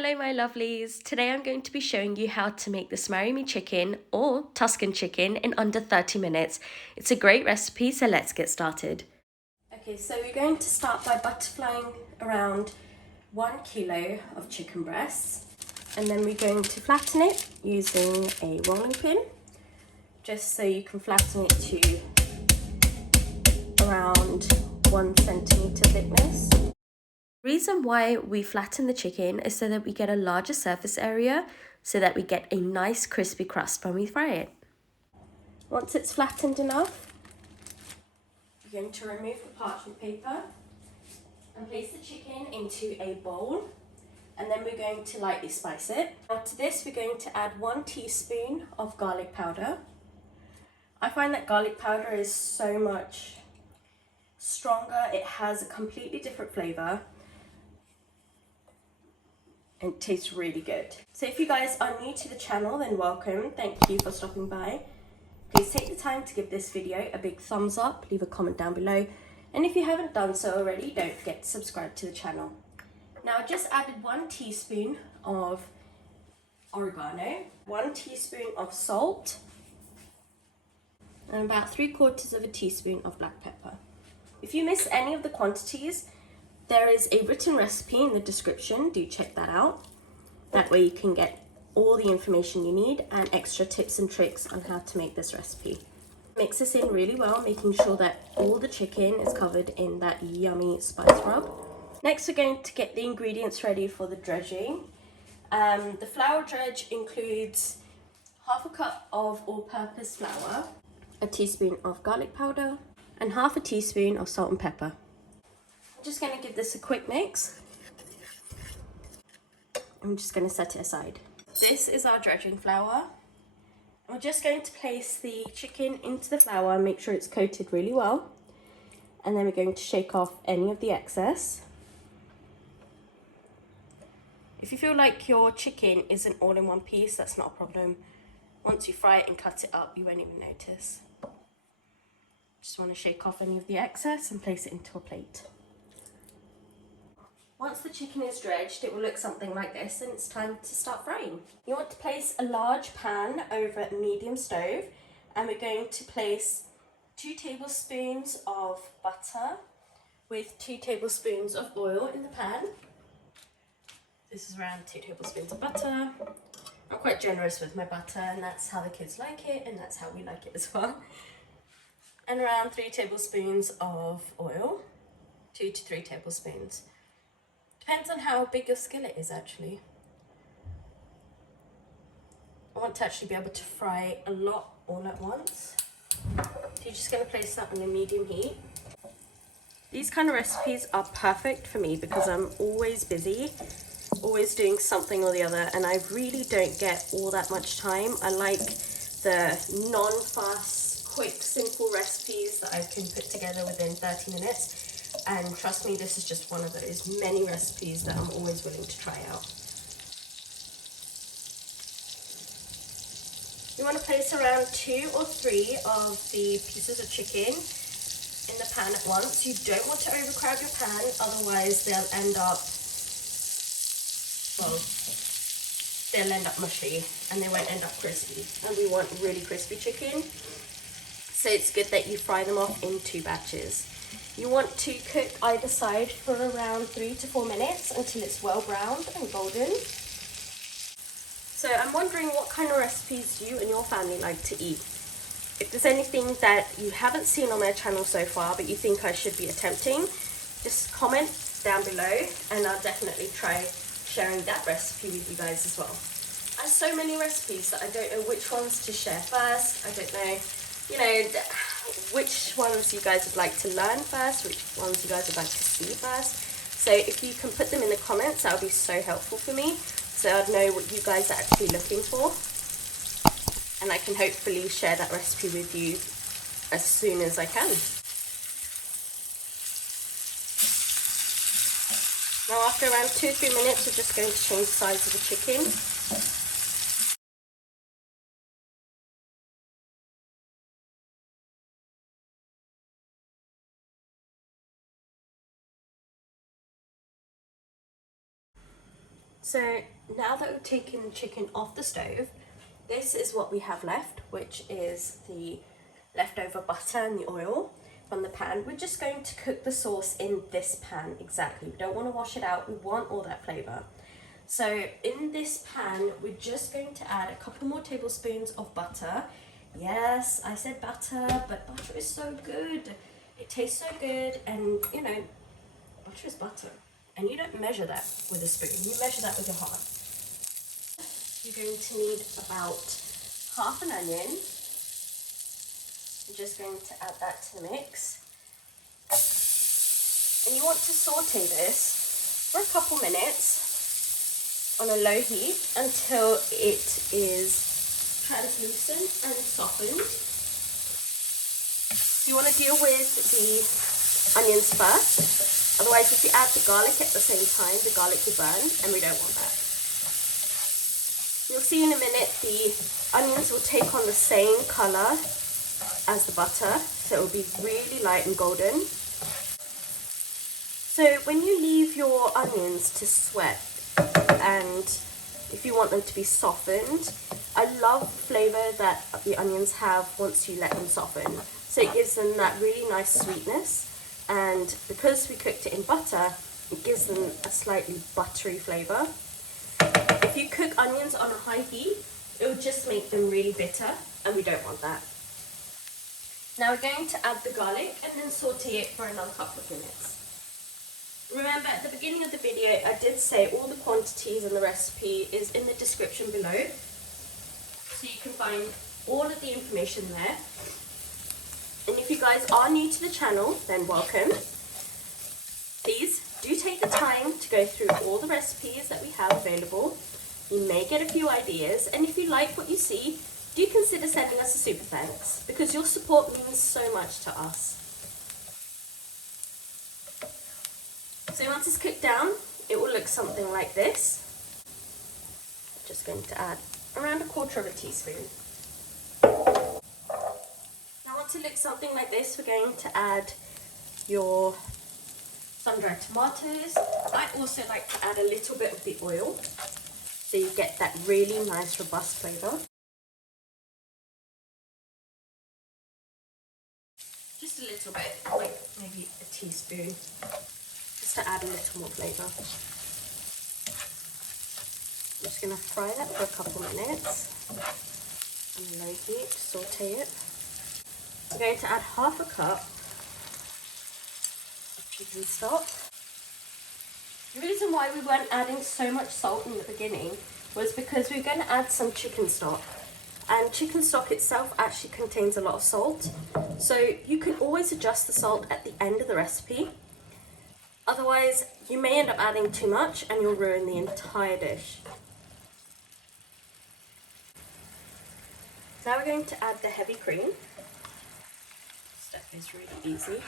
Hello my lovelies, today I'm going to be showing you how to make this Marry Me chicken or Tuscan chicken in under 30 minutes. It's a great recipe, so let's get started. Okay, so we're going to start by butterflying around 1 kilo of chicken breasts, and then we're going to flatten it using a rolling pin, just so you can flatten it to around 1 centimeter thickness. The reason why we flatten the chicken is so that we get a larger surface area, so that we get a nice crispy crust when we fry it. Once it's flattened enough, you're going to remove the parchment paper and place the chicken into a bowl, and then we're going to lightly spice it. Now to this we're going to add 1 teaspoon of garlic powder. I find that garlic powder is so much stronger, it has a completely different flavour. And it tastes really good. So if you guys are new to the channel, then welcome. Thank you for stopping by. Please take the time to give this video a big thumbs up, leave a comment down below, and if you haven't done so already, don't forget to subscribe to the channel. Now I just added 1 teaspoon of oregano, 1 teaspoon of salt, and about 3/4 of a teaspoon of black pepper. If you miss any of the quantities, there is a written recipe in the description, do check that out. That way you can get all the information you need and extra tips and tricks on how to make this recipe. Mix this in really well, making sure that all the chicken is covered in that yummy spice rub. Next we're going to get the ingredients ready for the dredging. The flour dredge includes 1/2 cup of all-purpose flour, a teaspoon of garlic powder, and 1/2 teaspoon of salt and pepper. I'm just going to give this a quick mix. I'm just going to set it aside. This is our dredging flour. We're just going to place the chicken into the flour and make sure it's coated really well. And then we're going to shake off any of the excess. If you feel like your chicken isn't all in one piece, that's not a problem. Once you fry it and cut it up, you won't even notice. Just want to shake off any of the excess and place it into a plate. Once the chicken is dredged, it will look something like this, and it's time to start frying. You want to place a large pan over a medium stove, and we're going to place 2 tablespoons of butter with 2 tablespoons of oil in the pan. This is around 2 tablespoons of butter. I'm quite generous with my butter, and that's how the kids like it, and that's how we like it as well. And around 3 tablespoons of oil, 2 to 3 tablespoons. Depends on how big your skillet is actually. I want to actually be able to fry a lot all at once. So you're just going to place that on a medium heat. These kind of recipes are perfect for me because I'm always busy, always doing something or the other, and I really don't get all that much time. I like the non-fast, quick, simple recipes that I can put together within 30 minutes. And trust me, this is just one of those many recipes that I'm always willing to try out. You want to place around 2 or 3 of the pieces of chicken in the pan at once. You don't want to overcrowd your pan, otherwise they'll end up mushy and they won't end up crispy. And we want really crispy chicken, so it's good that you fry them off in 2 batches. You want to cook either side for around 3 to 4 minutes until it's well browned and golden. So I'm wondering what kind of recipes you and your family like to eat. If there's anything that you haven't seen on my channel so far but you think I should be attempting, just comment down below and I'll definitely try sharing that recipe with you guys as well. I have so many recipes that I don't know which ones to share first. I don't know, which ones you guys would like to learn first, which ones you guys would like to see first. So if you can put them in the comments, that would be so helpful for me, so I'd know what you guys are actually looking for, and I can hopefully share that recipe with you as soon as I can. Now after around 2 or 3 minutes, we're just going to change the size of the chicken. So now that we've taken the chicken off the stove, this is what we have left, which is the leftover butter and the oil from the pan. We're just going to cook the sauce in this pan exactly. We don't want to wash it out, we want all that flavour. So in this pan, we're just going to add a couple more tablespoons of butter. Yes, I said butter, but butter is so good. It tastes so good, and you know, butter is butter. And you don't measure that with a spoon, you measure that with your heart. You're going to need about half an onion. I'm just going to add that to the mix. And you want to saute this for a couple minutes on a low heat until it is translucent and softened. You want to deal with the onions first, otherwise if you add the garlic at the same time, the garlic will burn, and we don't want that. You'll see in a minute the onions will take on the same colour as the butter, so it will be really light and golden. So when you leave your onions to sweat, and if you want them to be softened, I love the flavour that the onions have once you let them soften. So it gives them that really nice sweetness, and because we cooked it in butter, it gives them a slightly buttery flavour. If you cook onions on a high heat, it will just make them really bitter, and we don't want that. Now we're going to add the garlic and then saute it for another couple of minutes. Remember, at the beginning of the video, I did say all the quantities and the recipe is in the description below. So you can find all of the information there. And if you guys are new to the channel, then welcome. Please do take the time to go through all the recipes that we have available. You may get a few ideas, and if you like what you see, do consider sending us a super thanks, because your support means so much to us. So once it's cooked down, it will look something like this. I'm just going to add around 1/4 teaspoon. Now once it looks something like this, we're going to add your sun-dried tomatoes. I also like to add a little bit of the oil, so you get that really nice robust flavour. Just a little bit, like maybe a teaspoon, just to add a little more flavour. I'm just going to fry that for a couple minutes on low heat, saute it. I'm going to add 1/2 cup of chicken stock. The reason why we weren't adding so much salt in the beginning was because we're going to add some chicken stock. And chicken stock itself actually contains a lot of salt, so you can always adjust the salt at the end of the recipe. Otherwise, you may end up adding too much and you'll ruin the entire dish. Now we're going to add the heavy cream. Step is really easy.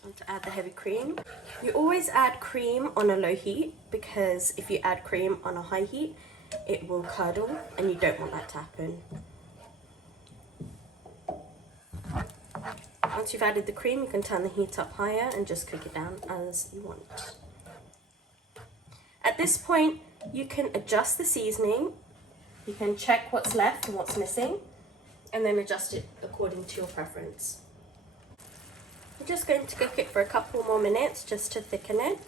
So to add the heavy cream. You always add cream on a low heat, because if you add cream on a high heat, it will curdle, and you don't want that to happen. Once you've added the cream, you can turn the heat up higher and just cook it down as you want. At this point, you can adjust the seasoning. You can check what's left and what's missing, and then adjust it according to your preference. I'm just going to cook it for a couple more minutes just to thicken it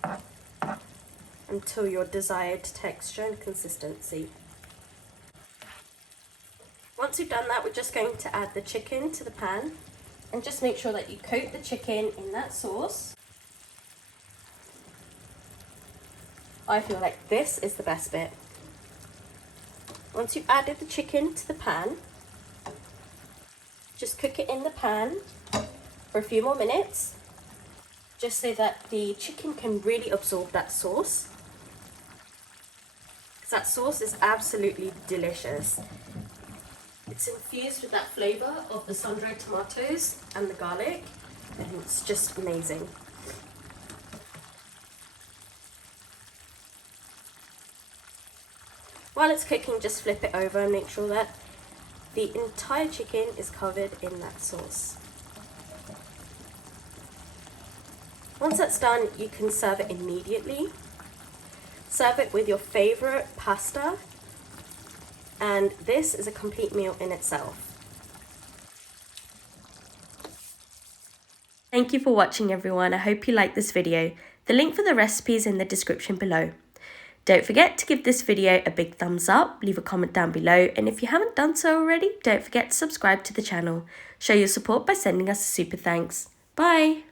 until your desired texture and consistency. Once you've done that, we're just going to add the chicken to the pan, and just make sure that you coat the chicken in that sauce. I feel like this is the best bit. Once you've added the chicken to the pan, just cook it in the pan for a few more minutes, just so that the chicken can really absorb that sauce. Because that sauce is absolutely delicious. It's infused with that flavour of the sun-dried tomatoes and the garlic, and it's just amazing. While it's cooking, just flip it over and make sure that the entire chicken is covered in that sauce. Once that's done, you can serve it immediately. Serve it with your favorite pasta, and this is a complete meal in itself. Thank you for watching, everyone. I hope you liked this video. The link for the recipe is in the description below. Don't forget to give this video a big thumbs up, leave a comment down below, and if you haven't done so already, don't forget to subscribe to the channel. Show your support by sending us a super thanks. Bye!